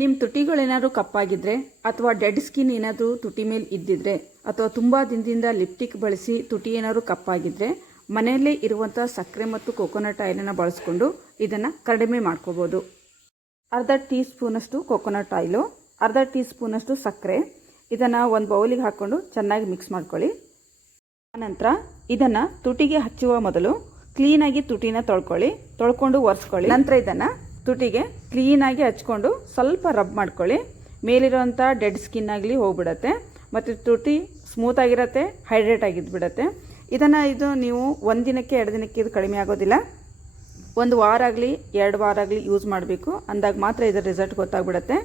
ನಿಮ್ಮ ತುಟಿಗಳೇನಾದರೂ ಕಪ್ಪಾಗಿದ್ದರೆ ಅಥವಾ dead skin ಏನಾದರೂ ತುಟಿ ಮೇಲೆ ಇದ್ದಿದ್ರೆ ಅಥವಾ ತುಂಬ ದಿನದಿಂದ ಲಿಪ್ಟಿಕ್ ಬಳಸಿ ತುಟಿ ಏನಾದರೂ ಕಪ್ಪಾಗಿದ್ದರೆ ಮನೆಯಲ್ಲೇ ಇರುವಂಥ ಸಕ್ಕರೆ ಮತ್ತು ಕೊಕೊನಟ್ ಆಯಿಲನ್ನು ಬಳಸ್ಕೊಂಡು ಇದನ್ನು ಕಡಿಮೆ ಮಾಡ್ಕೋಬೋದು. ಅರ್ಧ ಟೀ ಸ್ಪೂನಷ್ಟು ಕೊಕೊನಟ್ ಆಯಿಲು, ಅರ್ಧ ಟೀ ಸ್ಪೂನಷ್ಟು ಸಕ್ಕರೆ, ಇದನ್ನು ಒಂದು ಬೌಲಿಗೆ ಹಾಕ್ಕೊಂಡು ಚೆನ್ನಾಗಿ ಮಿಕ್ಸ್ ಮಾಡ್ಕೊಳ್ಳಿ. ಆನಂತರ ಇದನ್ನು ತುಟಿಗೆ ಹಚ್ಚುವ ಮೊದಲು ಕ್ಲೀನಾಗಿ ತುಟಿನ ತೊಳ್ಕೊಂಡು ಒರೆಸ್ಕೊಳ್ಳಿ. ನಂತರ ಇದನ್ನು ತುಟಿಗೆ ಕ್ಲೀನಾಗಿ ಹಚ್ಕೊಂಡು ಸ್ವಲ್ಪ ರಬ್ ಮಾಡ್ಕೊಳ್ಳಿ. ಮೇಲಿರೋಂಥ ಡೆಡ್ ಸ್ಕಿನ್ ಆಗಲಿ ಹೋಗ್ಬಿಡತ್ತೆ ಮತ್ತು ತುಟಿ ಸ್ಮೂತಾಗಿರುತ್ತೆ, ಹೈಡ್ರೇಟ್ ಆಗಿದ್ಬಿಡತ್ತೆ. ಇದು ನೀವು ಒಂದು ದಿನಕ್ಕೆ 2 ದಿನಕ್ಕೆ ಇದು ಕಡಿಮೆ ಆಗೋದಿಲ್ಲ. 1 ವಾರ ಆಗಲಿ 2 ವಾರ ಆಗಲಿ ಯೂಸ್ ಮಾಡಬೇಕು. ಅಂದಾಗ ಮಾತ್ರ ಇದರ ರಿಸಲ್ಟ್ ಗೊತ್ತಾಗ್ಬಿಡತ್ತೆ.